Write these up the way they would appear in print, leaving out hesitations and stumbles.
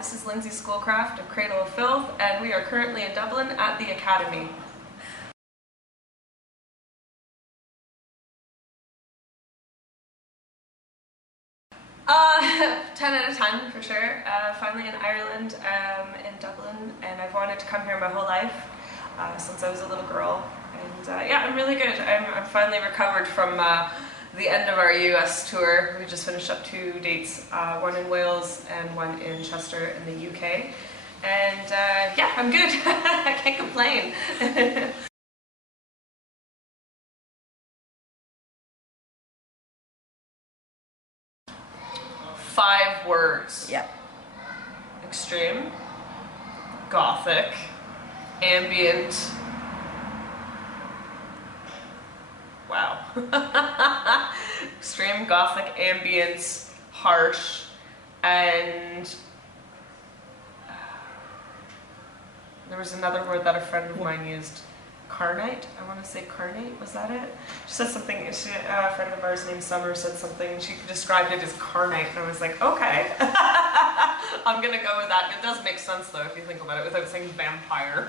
this is Lindsay Schoolcraft of Cradle of Filth, and we are currently in Dublin at the Academy. Uh, 10 out of 10 for sure. Finally in Ireland, in Dublin, and I've wanted to come here my whole life, since I was a little girl. And yeah, I'm really good. I'm finally recovered from the end of our US tour. We just finished up 2 dates, one in Wales and one in Chester in the UK. And yeah, I'm good. I can't complain. 5 words. Yeah. Extreme, gothic, ambient. Wow. Extreme, gothic, ambient, harsh, and there was another word that a friend of mine used. Carnite? I want to say carnate, was that it? She said something, a friend of ours named Summer said something, she described it as carnite, and I was like, okay. I'm gonna go with that. It does make sense though, if you think about it, without saying vampire.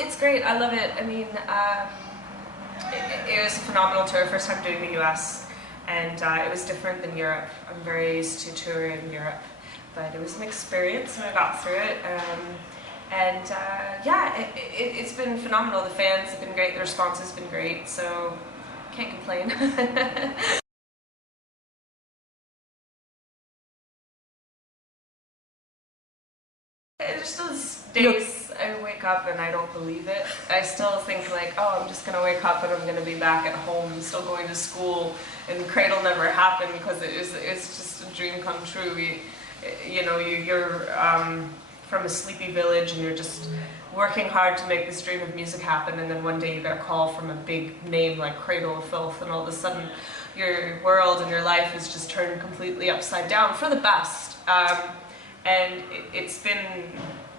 It's great, I love it. I mean, it was a phenomenal tour, first time doing the US. And it was different than Europe. I'm very used to touring in Europe, but it was an experience and I got through it. Yeah, it's been phenomenal. The fans have been great, the response has been great, so can't complain. There's still days I wake up and I don't believe it. I still think like, oh, I'm just gonna wake up and I'm gonna be back at home, still going to school, and Cradle never happened because it's just a dream come true. You're from a sleepy village and you're just working hard to make this dream of music happen, and then one day you get a call from a big name like Cradle of Filth, and all of a sudden your world and your life is just turned completely upside down for the best. And it's been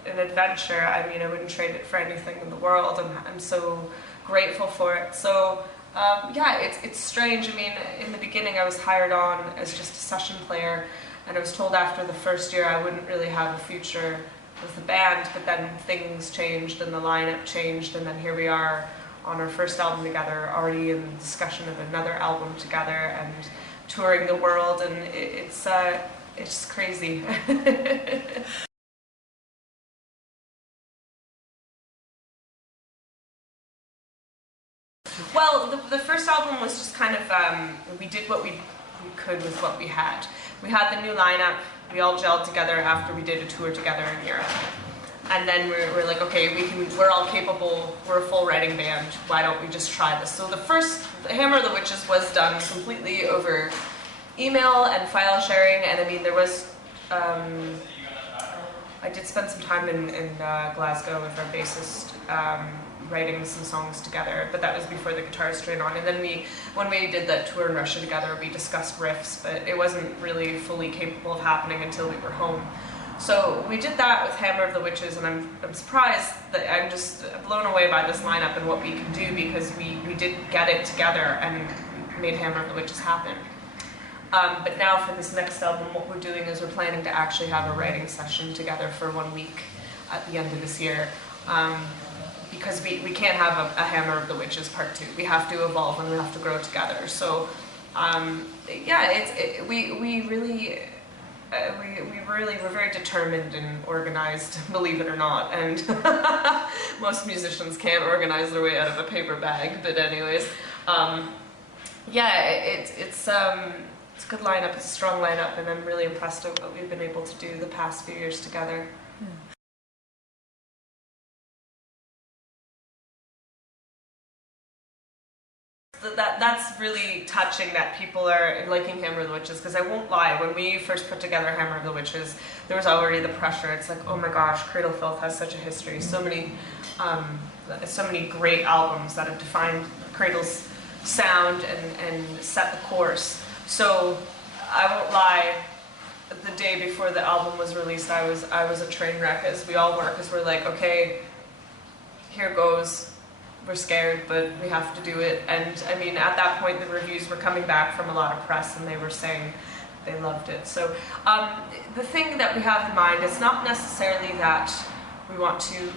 an adventure. I mean, I wouldn't trade it for anything in the world. I'm so grateful for it. So yeah, it's strange. I mean, in the beginning I was hired on as just a session player, and I was told after the first year I wouldn't really have a future with the band, but then things changed and the lineup changed, and then here we are on our first album together, already in discussion of another album together and touring the world, and it's just crazy. Well, the first album was just kind of, we did what we could with what we had. We had the new lineup, we all gelled together after we did a tour together in Europe. And then we're like, okay, we're all capable, we're a full writing band, why don't we just try this? So the first, Hammer of the Witches was done completely over email and file sharing, and I mean, there was, I did spend some time in Glasgow with our bassist, writing some songs together, but that was before the guitars trained on. And then when we did that tour in Russia together, we discussed riffs, but it wasn't really fully capable of happening until we were home. So we did that with Hammer of the Witches, and I'm surprised that I'm just blown away by this lineup and what we can do, because we did get it together and made Hammer of the Witches happen. But now for this next album, what we're doing is we're planning to actually have a writing session together for 1 week at the end of this year. Because we can't have a Hammer of the Witches Part 2. We have to evolve and we have to grow together. So yeah, we really we're very determined and organized, believe it or not. And most musicians can't organize their way out of a paper bag. But anyways, yeah, it's a good lineup. It's a strong lineup, and I'm really impressed with what we've been able to do the past few years together. That's really touching that people are liking Hammer of the Witches, because I won't lie, when we first put together Hammer of the Witches, there was already the pressure. It's like, oh my gosh, Cradle of Filth has such a history, so many great albums that have defined Cradle's sound and set the course. So I won't lie, the day before the album was released, I was a train wreck, as we all were, because we're like, okay, here goes. we're scared, but we have to do it. And I mean, at that point, the reviews were coming back from a lot of press, and they were saying they loved it. So the thing that we have in mind is not necessarily that we want to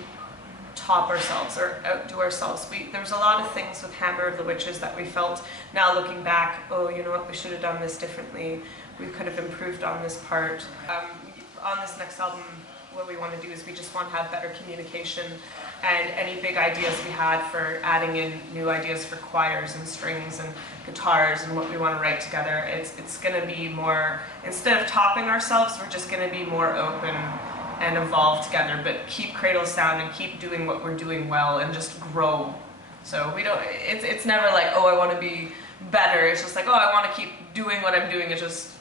top ourselves or outdo ourselves. There was a lot of things with Hammer of the Witches that we felt, now looking back, oh, you know what, we should have done this differently. We could have improved on this part. On this next album, what we want to do is we just want to have better communication, and any big ideas we had for adding in new ideas for choirs and strings and guitars and what we want to write together, it's going to be more, instead of topping ourselves, we're just going to be more open and evolve together, but keep Cradle sound and keep doing what we're doing well and just grow. So we don't, it's never like, oh, I want to be better. It's just like, oh, I want to keep doing what I'm doing. It's just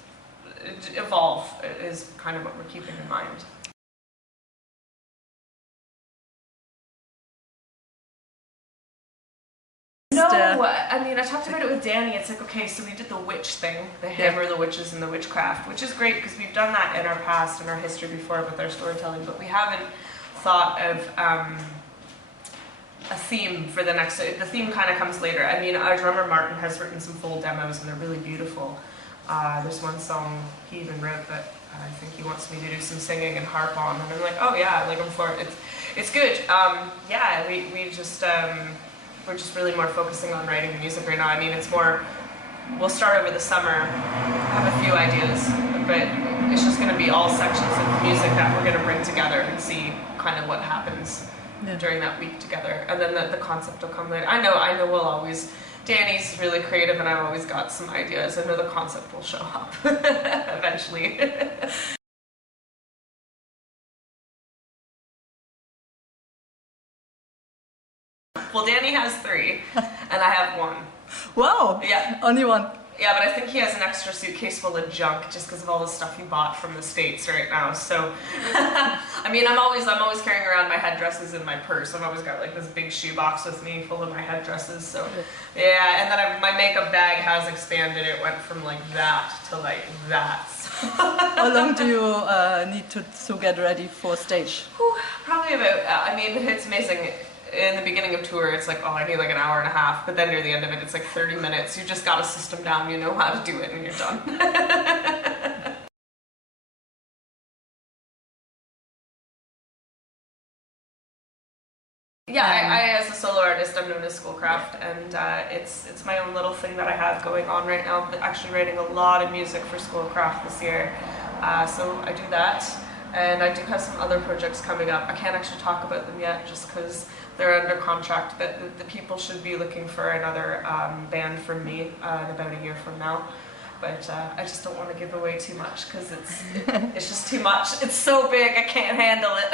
evolve is kind of what we're keeping in mind. No, I mean, I talked about it with Dani. It's like, okay, so we did the witch thing, the Hammer of the Witches and the witchcraft, which is great because we've done that in our past and our history before with our storytelling, but we haven't thought of a theme for the next. The theme kind of comes later. I mean, our drummer Martin has written some full demos and they're really beautiful. There's one song he even wrote that I think he wants me to do some singing and harp on, and I'm like, oh yeah, like I'm for it. It's good. Yeah, we just. We're just really more focusing on writing music right now. I mean, it's more, we'll start over the summer, have a few ideas, but it's just going to be all sections of music that we're going to bring together and see kind of what happens during that week together. And then the concept will come later. I know we'll always, Dani's really creative and I've always got some ideas. I know the concept will show up eventually. Well, Dani has 3, and I have 1. Wow! Yeah. Only 1. Yeah, but I think he has an extra suitcase full of junk just because of all the stuff he bought from the States right now. So, I mean, I'm always carrying around my headdresses in my purse. I've always got like this big shoebox with me full of my headdresses. So, yeah, and then my makeup bag has expanded. It went from like that to like that. How long do you need to get ready for stage? Probably about, I mean, it's amazing. In the beginning of tour, it's like, oh, I need like an hour and a half, but then near the end of it, it's like 30 minutes. You just got a system down, you know how to do it, and you're done. Yeah, I as a solo artist, I'm known as Schoolcraft, and it's my own little thing that I have going on right now. I'm actually writing a lot of music for Schoolcraft this year, so I do that. And I do have some other projects coming up. I can't actually talk about them yet just because they're under contract, but the people should be looking for another band from me in about a year from now. But I just don't want to give away too much because it's just too much. It's so big, I can't handle it.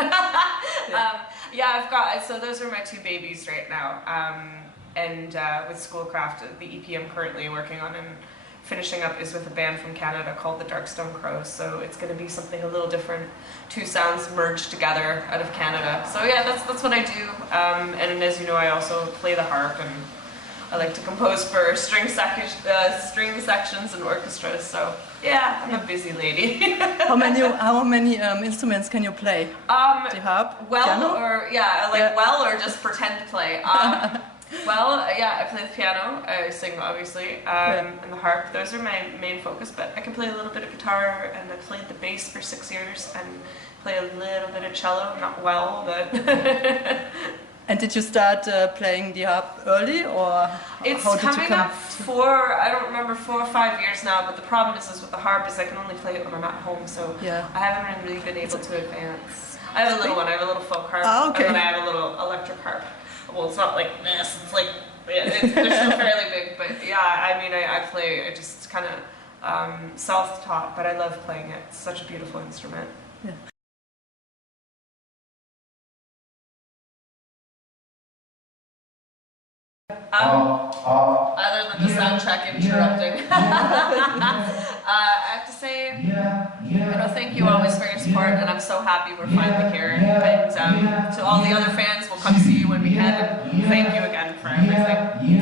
Yeah, I've got, so those are my 2 babies right now. And with Schoolcraft, the EP I'm currently working on and finishing up is with a band from Canada called the Darkstone Crows, so it's going to be something a little different. 2 sounds merged together out of Canada. So yeah, that's what I do. And as you know, I also play the harp, and I like to compose for string sections and orchestras. So yeah, I'm a busy lady. How many instruments can you play? The harp, well, piano? Or yeah, like well, or just pretend to play. Well, yeah, I play the piano, I sing obviously, and the harp. Those are my main focus, but I can play a little bit of guitar, and I played the bass for 6 years, and play a little bit of cello, not well, but... And did you start playing the harp early, or it's how did you come? It's coming up for, I don't remember, 4 or 5 years now, but the problem is with the harp is I can only play it when I'm at home, so I haven't really been able to advance. I have a little one, I have a little folk harp, and then I have a little electric harp. Well, it's not like this, it's like, they're still fairly big, but yeah, I mean, I play, I just kind of self-taught, but I love playing it. It's such a beautiful instrument. Yeah. Other than the soundtrack interrupting, I have to say, thank you always for your support, and I'm so happy we're finally here. And to all the other fans, we'll come see you when we can. And thank you again for everything.